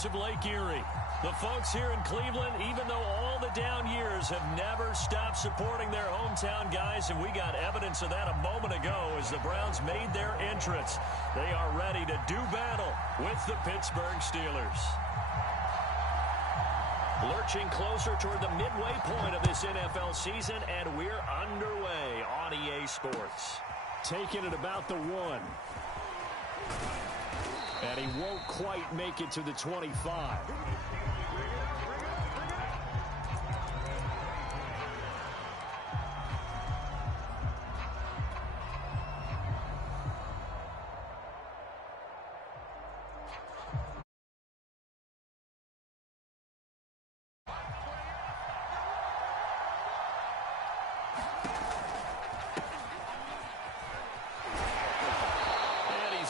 shores of Lake Erie. The folks here in Cleveland, even though all the down years, have never stopped supporting their hometown guys, and we got evidence of that a moment ago as the Browns made their entrance. They are ready to do battle with the Pittsburgh Steelers. Lurching closer toward the midway point of this NFL season, and we're underway on EA Sports. Taking it about the 1. And he won't quite make it to the 25.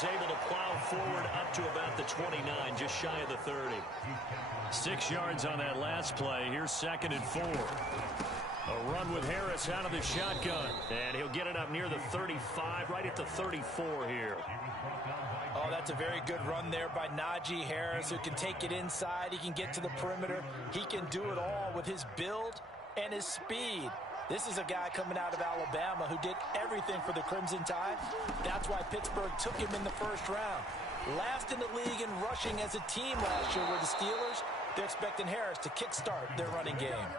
Able to plow forward up to about the 29, just shy of the 30. 6 yards on that last play. Here's 2nd and 4. A run with Harris out of the shotgun, and he'll get it up near the 35, right at the 34 here. Oh, that's a very good run there by Najee Harris, who can take it inside. He can get to the perimeter. He can do it all with his build and his speed. This is a guy coming out of Alabama who did everything for the Crimson Tide. That's why Pittsburgh took him in the first round. Last in the league in rushing as a team last year were the Steelers. They're expecting Harris to kickstart their running game.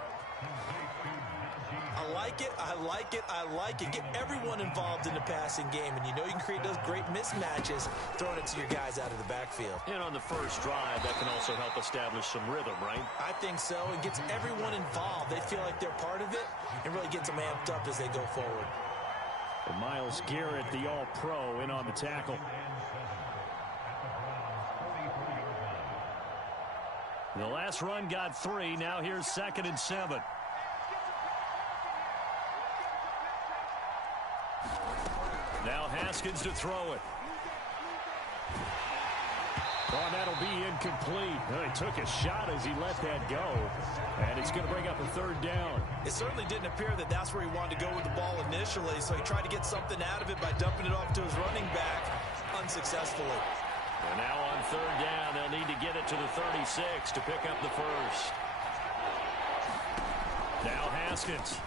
I like it, I like it, I like it. Get everyone involved in the passing game, and you know you can create those great mismatches throwing it to your guys out of the backfield. And on the first drive, that can also help establish some rhythm, right? I think so. It gets everyone involved. They feel like they're part of it, and really gets them amped up as they go forward. And Myles Garrett, the All-Pro, in on the tackle. The last run got 3. Now here's 2nd and 7. Now Haskins to throw it. Oh, that'll be incomplete. Well, he took a shot as he let that go. And it's going to bring up a 3rd down. It certainly didn't appear that that's where he wanted to go with the ball initially, so he tried to get something out of it by dumping it off to his running back unsuccessfully. And now on 3rd down, they'll need to get it to the 36 to pick up the first. Now Haskins.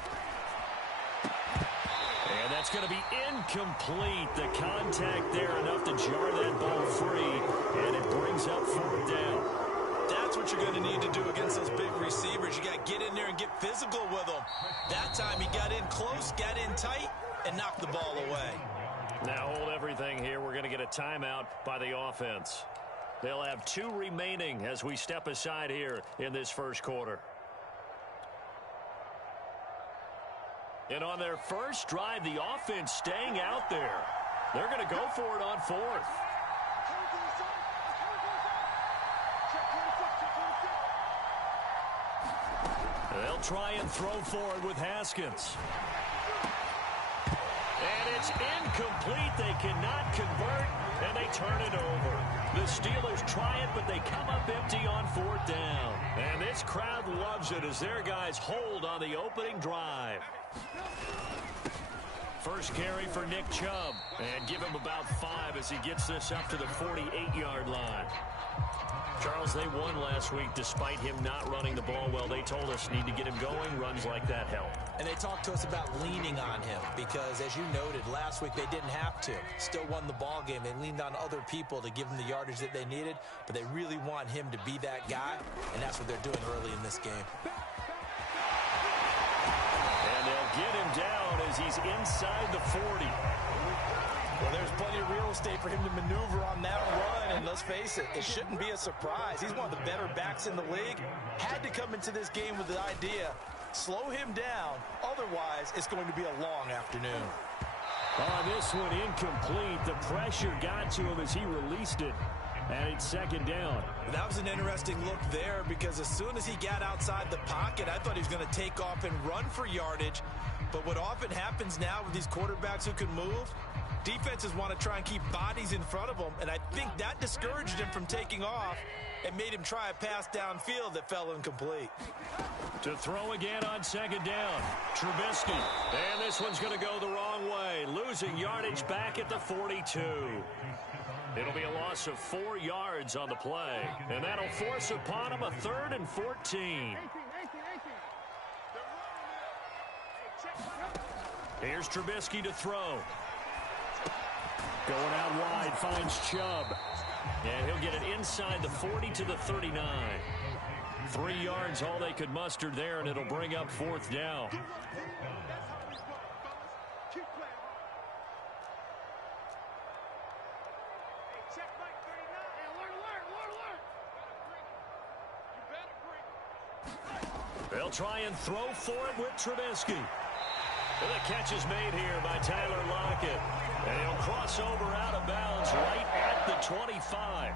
And that's going to be incomplete. The contact there enough to jar that ball free, and it brings up 4th down. That's what you're going to need to do against those big receivers. You got to get in there and get physical with them. That time he got in close, got in tight, and knocked the ball away. Now hold everything here. We're going to get a timeout by the offense. They'll have 2 remaining as we step aside here in this first quarter. And on their first drive, the offense staying out there. They're going to go for it on 4th. They'll try and throw for it with Haskins. And it's incomplete. They cannot convert, and they turn it over. The Steelers try it, but they come up empty on 4th down. And this crowd loves it as their guys hold on the opening drive. First carry for Nick Chubb, and give him about 5 as he gets this up to the 48-yard line. Charles, they won last week despite him not running the ball well. They told us need to get him going. Runs like that help. And they talked to us about leaning on him because, as you noted, last week they didn't have to. Still won the ball game. They leaned on other people to give them the yardage that they needed, but they really want him to be that guy, and that's what they're doing early in this game. And they'll get him down as he's inside the 40. Well, there's plenty of real estate for him to maneuver on that run, and let's face it, it shouldn't be a surprise. He's one of the better backs in the league. Had to come into this game with the idea, slow him down, otherwise it's going to be a long afternoon. On this one, incomplete. The pressure got to him as he released it, and it's 2nd down. That was an interesting look there because as soon as he got outside the pocket, I thought he was going to take off and run for yardage. But what often happens now with these quarterbacks who can move, defenses want to try and keep bodies in front of them, and I think that discouraged him from taking off and made him try a pass downfield that fell incomplete. To throw again on 2nd down, Trubisky. And this one's going to go the wrong way, losing yardage back at the 42. It'll be a loss of 4 yards on the play, and that'll force upon him a 3rd and 14. Here's Trubisky to throw. Going out wide, finds Chubb. And he'll get it inside the 40 to the 39. 3 yards, all they could muster there, and it'll bring up 4th down. They'll try and throw for it with Trubisky. And the catch is made here by Tyler Lockett. And he'll cross over out of bounds right at the 25.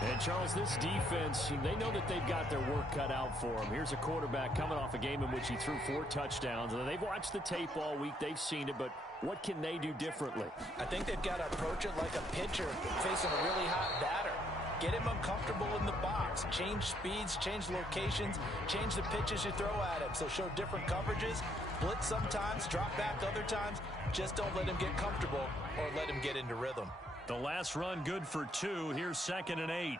And, Charles, this defense, they know that they've got their work cut out for them. Here's a quarterback coming off a game in which he threw 4 touchdowns. And they've watched the tape all week. They've seen it, but what can they do differently? I think they've got to approach it like a pitcher facing a really hot batter. Get him uncomfortable in the box. Change speeds, change locations, change the pitches you throw at him. So show different coverages, blitz sometimes, drop back other times. Just don't let him get comfortable or let him get into rhythm. The last run good for 2. Here's 2nd and 8.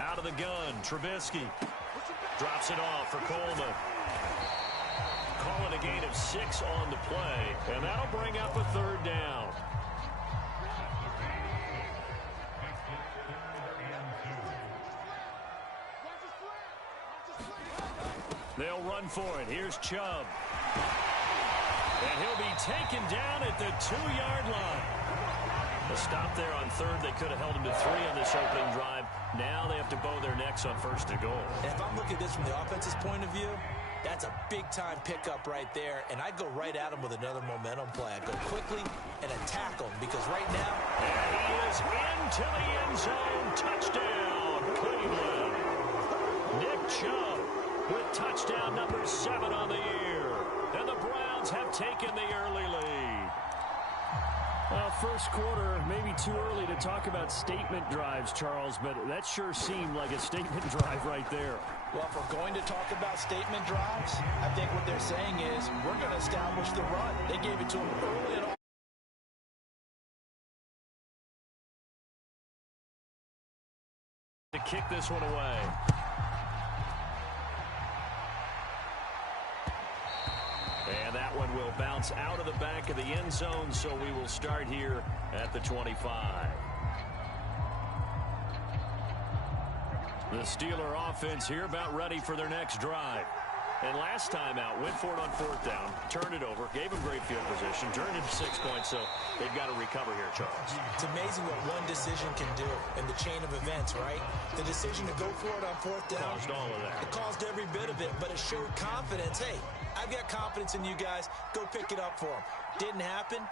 Out of the gun, Trubisky drops it off for Coleman. Call it a gain of 6 on the play, and that'll bring up a 3rd down. They'll run for it. Here's Chubb. And he'll be taken down at the 2-yard line. A stop there on 3rd. They could have held him to 3 on this opening drive. Now they have to bow their necks on 1st and goal. And if I'm looking at this from the offense's point of view, that's a big-time pickup right there. And I'd go right at him with another momentum play. I'd go quickly and attack him because right now... And he is into the end zone. Touchdown, Cleveland. Nick Chubb with touchdown number 7 on the year. And the Browns have taken the early lead. Well, first quarter, maybe too early to talk about statement drives, Charles, but that sure seemed like a statement drive right there. Well, if we're going to talk about statement drives, I think what they're saying is we're going to establish the run. They gave it to him early and often. To kick this one away. And that one will bounce out of the back of the end zone, so we will start here at the 25. The Steeler offense here about ready for their next drive. And last time out, went for it on 4th down, turned it over, gave them great field position, turned it to 6 points, so they've got to recover here, Charles. It's amazing what one decision can do in the chain of events, right? The decision to go for it on 4th down. Caused all of that. It caused every bit of it, but it showed confidence. Hey, I've got confidence in you guys. Go pick it up for them. Didn't happen.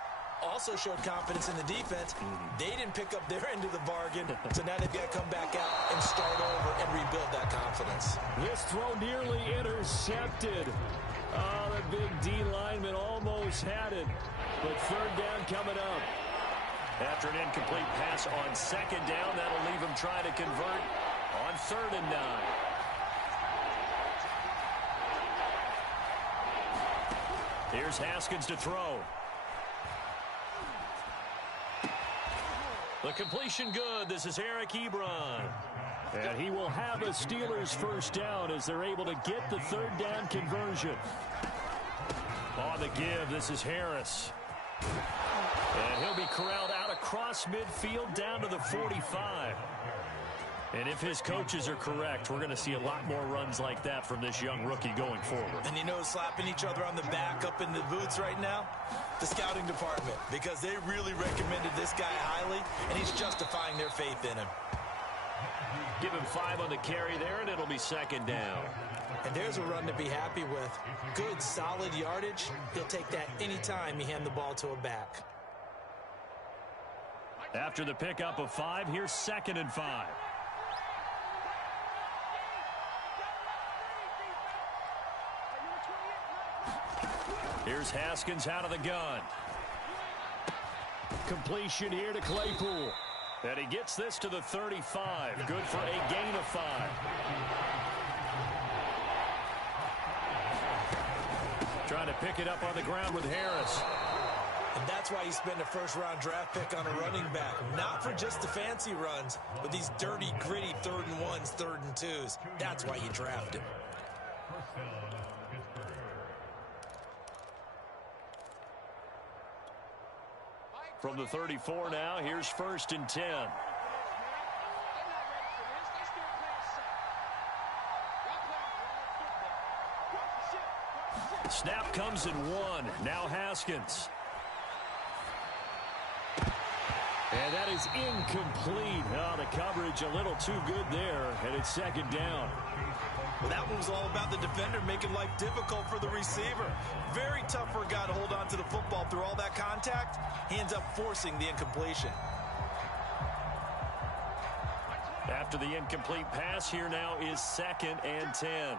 Also showed confidence in the defense. They didn't pick up their end of the bargain, so now they've got to come back out and start over and rebuild that confidence. This throw nearly intercepted. Oh, the big D lineman almost had it, but 3rd down coming up. After an incomplete pass on 2nd down, that'll leave him trying to convert on 3rd and 9. Here's Haskins to throw. The completion good. This is Eric Ebron. And he will have a Steelers 1st down as they're able to get the 3rd down conversion. On the give, this is Harris. And he'll be corralled out across midfield down to the 45. And if his coaches are correct, we're going to see a lot more runs like that from this young rookie going forward. And you know, slapping each other on the back up in the boots right now? The scouting department, because they really recommended this guy highly, and he's justifying their faith in him. Give him 5 on the carry there, and it'll be 2nd down. And there's a run to be happy with. Good, solid yardage. He'll take that anytime you hand the ball to a back. After the pickup of 5, here's 2nd and 5. Here's Haskins out of the gun. Completion here to Claypool. And he gets this to the 35. Good for a gain of 5. Trying to pick it up on the ground with Harris. And that's why you spend a first-round draft pick on a running back. Not for just the fancy runs, but these dirty, gritty 3rd and 1s, 3rd and 2s. That's why you draft him. From the 34 now, here's 1st and 10. Snap comes in 1. Now Haskins. And that is incomplete. Oh, the coverage a little too good there, and it's 2nd down. Well, that one was all about the defender making life difficult for the receiver. Very tough for a guy to hold on to the football through all that contact. He ends up forcing the incompletion. After the incomplete pass, here now is 2nd and 10.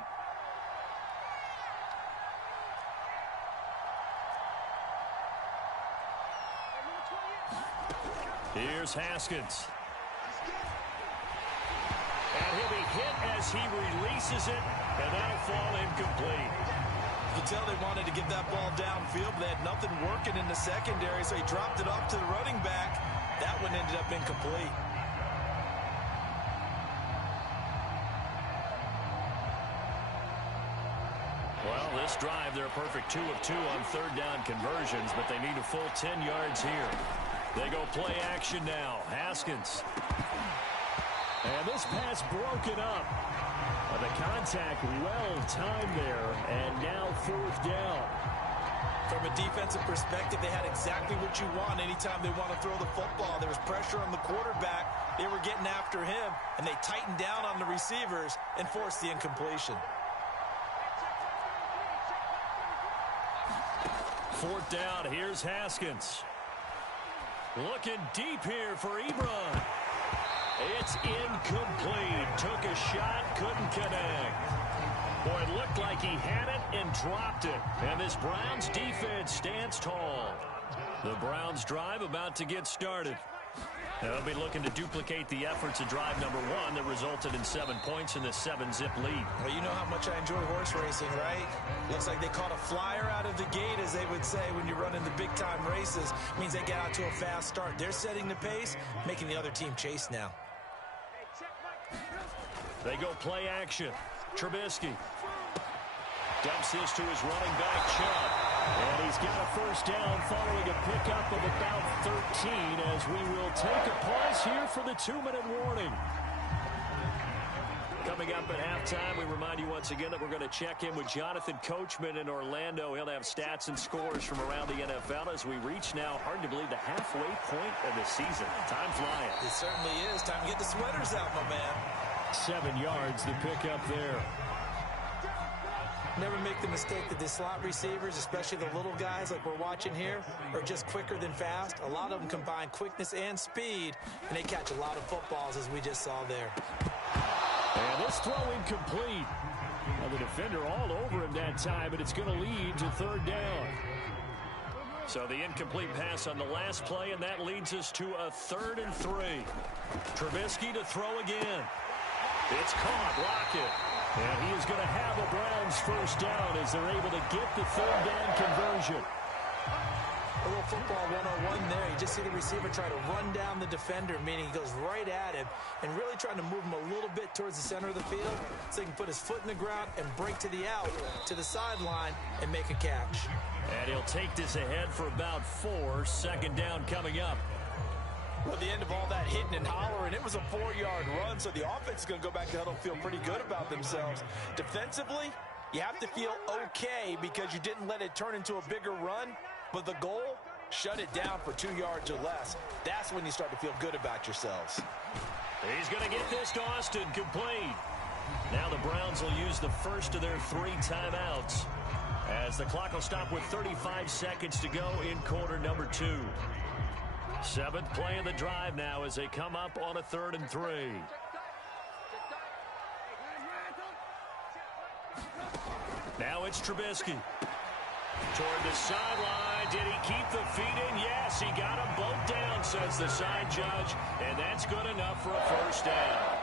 Here's Haskins. And he'll be hit as he releases it, and that'll fall incomplete. You can tell they wanted to get that ball downfield, but they had nothing working in the secondary, so he dropped it off to the running back. That one ended up incomplete. Well, this drive, they're a perfect 2 of 2 on 3rd down conversions, but they need a full 10 yards here. They go play action now. Haskins. And this pass broken up. The contact well timed there, and now 4th down. From a defensive perspective, they had exactly what you want anytime they want to throw the football. There was pressure on the quarterback. They were getting after him, and they tightened down on the receivers and forced the incompletion. 4th down. Here's Haskins. Looking deep here for Ebron. It's incomplete. Took a shot, couldn't connect. Boy, it looked like he had it and dropped it. And this Browns defense stands tall. The Browns drive about to get started. They'll be looking to duplicate the efforts of drive number 1 that resulted in 7 points in the 7-zip lead. Well, you know how much I enjoy horse racing, right? Looks like they caught a flyer out of the gate, as they would say when you run in the big-time races. It means they get out to a fast start. They're setting the pace, making the other team chase now. They go play action. Trubisky dumps this to his running back, Chubb. And he's got a 1st down following a pickup of about 13 as we will take a pause here for the 2-minute warning. Coming up at halftime, we remind you once again that we're going to check in with Jonathan Coachman in Orlando. He'll have stats and scores from around the NFL as we reach now, hard to believe, the halfway point of the season. Time flying. It certainly is. Time to get the sweaters out, my man. 7 yards, the pickup there. Never make the mistake that the slot receivers, especially the little guys like we're watching here, are just quicker than fast. A lot of them combine quickness and speed, and they catch a lot of footballs, as we just saw there. And this throw incomplete. Now the defender all over him that time, but it's going to lead to 3rd down. So the incomplete pass on the last play, and that leads us to a 3rd and 3. Trubisky to throw again. It's caught. Lockett. And he is going to have a Browns 1st down as they're able to get the 3rd down conversion. A little football 101 there. You just see the receiver try to run down the defender, meaning he goes right at him and really trying to move him a little bit towards the center of the field so he can put his foot in the ground and break to the out, to the sideline, and make a catch. And he'll take this ahead for about 4. 2nd down coming up. Well, at the end of all that hitting and hollering, it was a 4-yard run, so the offense is going to go back to huddle and feel pretty good about themselves. Defensively, you have to feel okay because you didn't let it turn into a bigger run, but the goal, shut it down for 2 yards or less. That's when you start to feel good about yourselves. He's going to get this to Austin, complete. Now the Browns will use the first of their 3 timeouts as the clock will stop with 35 seconds to go in quarter number 2. 7th play of the drive now as they come up on a 3rd and 3. Now it's Trubisky. Toward the sideline. Did he keep the feet in? Yes, he got them both down, says the side judge. And that's good enough for a 1st down.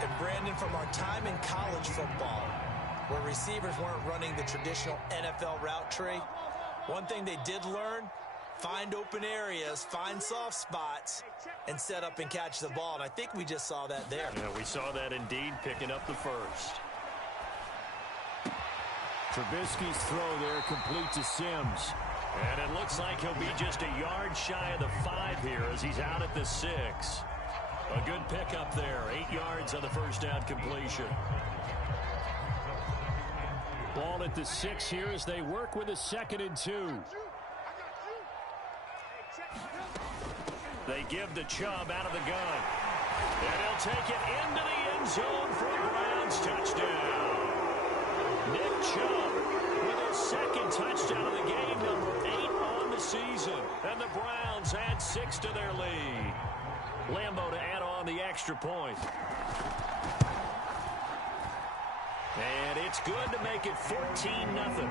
And Brandon, from our time in college football, where receivers weren't running the traditional NFL route tree, One thing they did learn, find open areas, find soft spots, and set up and catch the ball. And I think we just saw that there. Yeah, we saw that indeed, picking up the first. Trubisky's throw there complete to Sims. And it looks like he'll be just a yard shy of the 5 here as he's out at the 6. A good pickup there, 8 yards on the first down completion. Ball at the 6 here as they work with a 2nd and 2. They give the Chubb out of the gun. And he'll take it into the end zone for a Browns touchdown. Nick Chubb with his 2nd touchdown of the game, number 8 on the season. And the Browns add 6 to their lead. Lambeau to add on the extra point. And it's good to make it 14-0.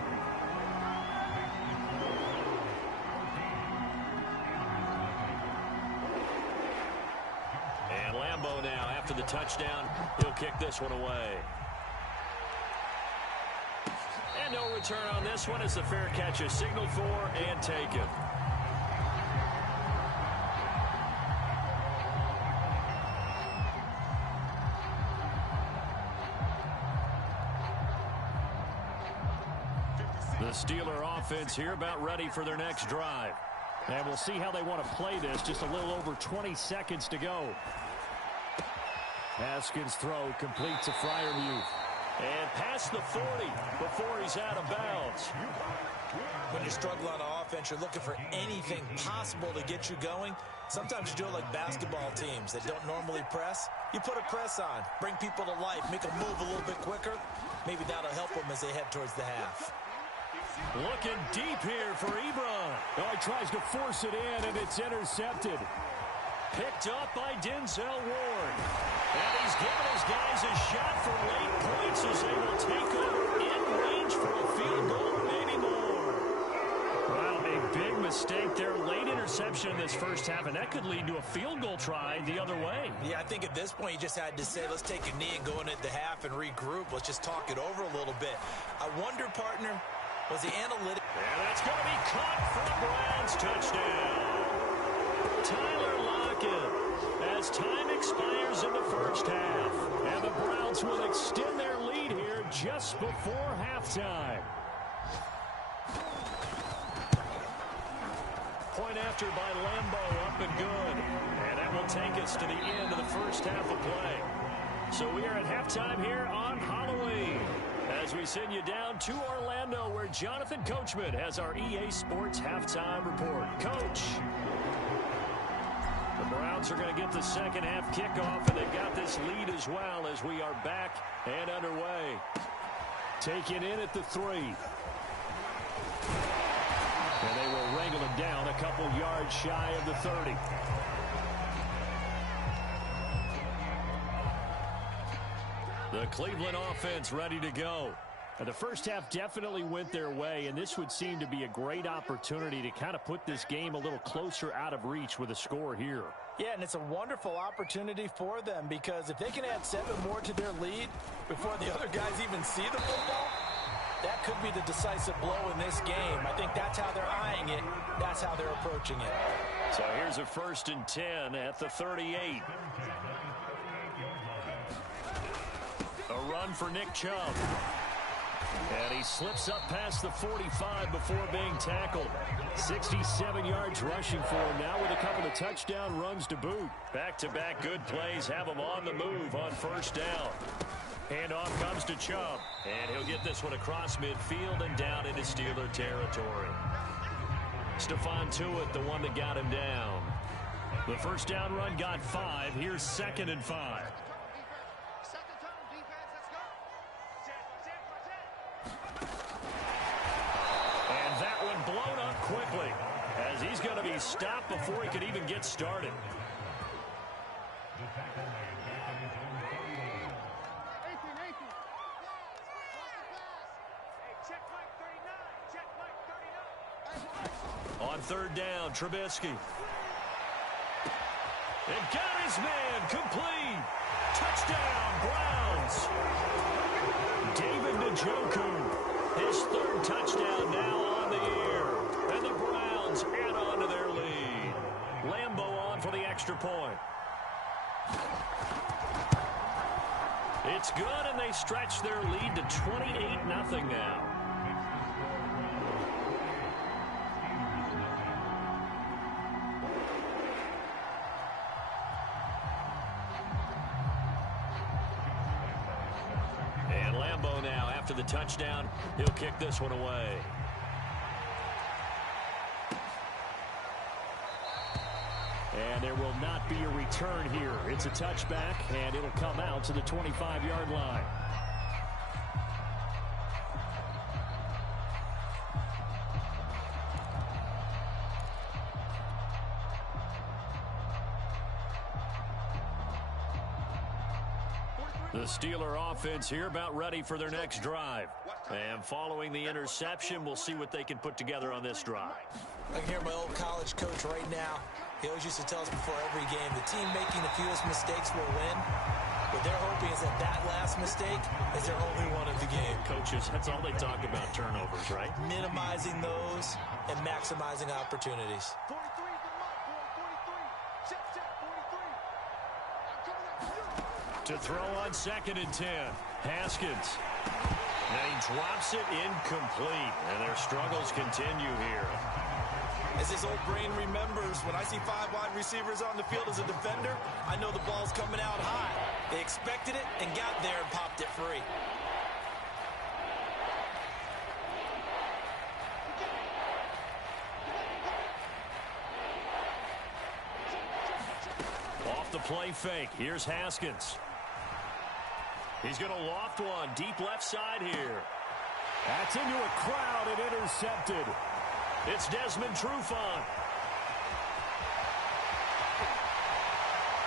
And Lambeau now, after the touchdown, he'll kick this one away. And no return on this one as the fair catch is signaled for and taken. The Steeler offense here about ready for their next drive. And we'll see how they want to play this. Just a little over 20 seconds to go. Haskins' throw complete to Freiermuth. And past the 40 before he's out of bounds. When you struggle on offense, you're looking for anything possible to get you going. Sometimes you do it like basketball teams that don't normally press. You put a press on, bring people to life, make them move a little bit quicker. Maybe that'll help them as they head towards the half. Looking deep here for Ebron. Oh, he tries to force it in, and it's intercepted. Picked up by Denzel Ward. And he's giving his guys a shot for late points as they will take over in range for a field goal or maybe more. Well, a big mistake there. Late interception in this first half, and that could lead to a field goal try the other way. Yeah, I think at this point you just had to say, let's take a knee and go into the half and regroup. Let's just talk it over a little bit. I wonder, partner, was the analytic... And that's going to be caught for a Browns touchdown. Tyler Lockett, as time expires in the first half. And the Browns will extend their lead here just before halftime. Point after by Lambeau, up and good. And that will take us to the end of the first half of play. So we are at halftime here on Halloween, as we send you down to Orlando, where Jonathan Coachman has our EA Sports halftime report. Coach, the Browns are going to get the second half kickoff, and they've got this lead as well as we are back and underway. Taken in at the 3. And they will wrangle it down a couple yards shy of the 30. The Cleveland offense ready to go. And the first half definitely went their way, and this would seem to be a great opportunity to kind of put this game a little closer out of reach with a score here. Yeah, and it's a wonderful opportunity for them, because if they can add 7 more to their lead before the other guys even see the football, that could be the decisive blow in this game. I think that's how they're eyeing it. That's how they're approaching it. So here's a 1st and 10 at the 38. A run for Nick Chubb. And he slips up past the 45 before being tackled. 67 yards rushing for him now with a couple of touchdown runs to boot. Back-to-back good plays have him on the move on first down. Handoff comes to Chubb. And he'll get this one across midfield and down into Steeler territory. Stephon Tuitt, the one that got him down. The first down run got 5. Here's 2nd and 5. And that one blown up quickly, as he's going to be stopped before he could even get started. On 3rd down, Trubisky. And got his man, complete. Touchdown, Browns. David Njoku, his 3rd touchdown now on the year. Browns add on to their lead. Lambeau on for the extra point. It's good, and they stretch their lead to 28-0 now. And Lambeau now, after the touchdown, he'll kick this one away. And there will not be a return here. It's a touchback, and it'll come out to the 25-yard line. The Steeler offense here about ready for their next drive. And following the interception, we'll see what they can put together on this drive. I can hear my old college coach right now. He always used to tell us before every game, the team making the fewest mistakes will win. What they're hoping is that that last mistake is their only one of the game. Coaches, that's all they talk about, turnovers, right? Minimizing those and maximizing opportunities. To throw on 2nd and 10. Haskins. And he drops it incomplete. And their struggles continue here. As this old brain remembers, when I see 5 wide receivers on the field as a defender, I know the ball's coming out high. They expected it and got there and popped it free. Off the play fake. Here's Haskins. He's going to loft one deep left side here. That's into a crowd and intercepted. It's Desmond Trufant.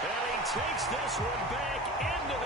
And he takes this one back into